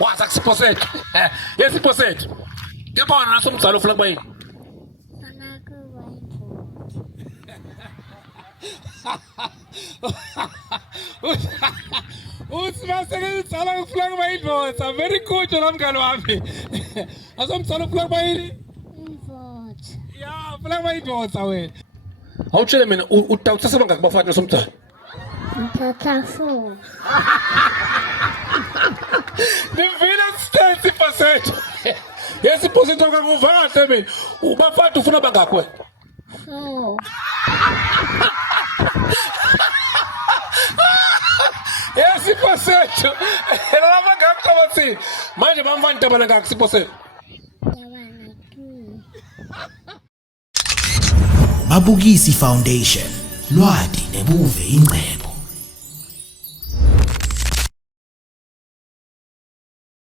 waza kusipho sethu yesipho sethu ngiyabona nasomzalo ufuna kuba yini Usibaseke izala ufuna kuba yindvodza very good la mngani wami asomzalo ufuna kuba yini Indvodza. ya ufuna kuba yindvodza wena awutshele mina utawuthatha bangaki bafana somzalo Ngithatha 4. Nivile state sipho sethu yesipho sethu akakuva kahle mina ubafana ufuna bangaki wena 4. yesipho sethu laba ngakho manje bamfana tabana ngaki sipho sethu Yabana 2. Mabukisi Foundation, lwati nebuve ingcebo.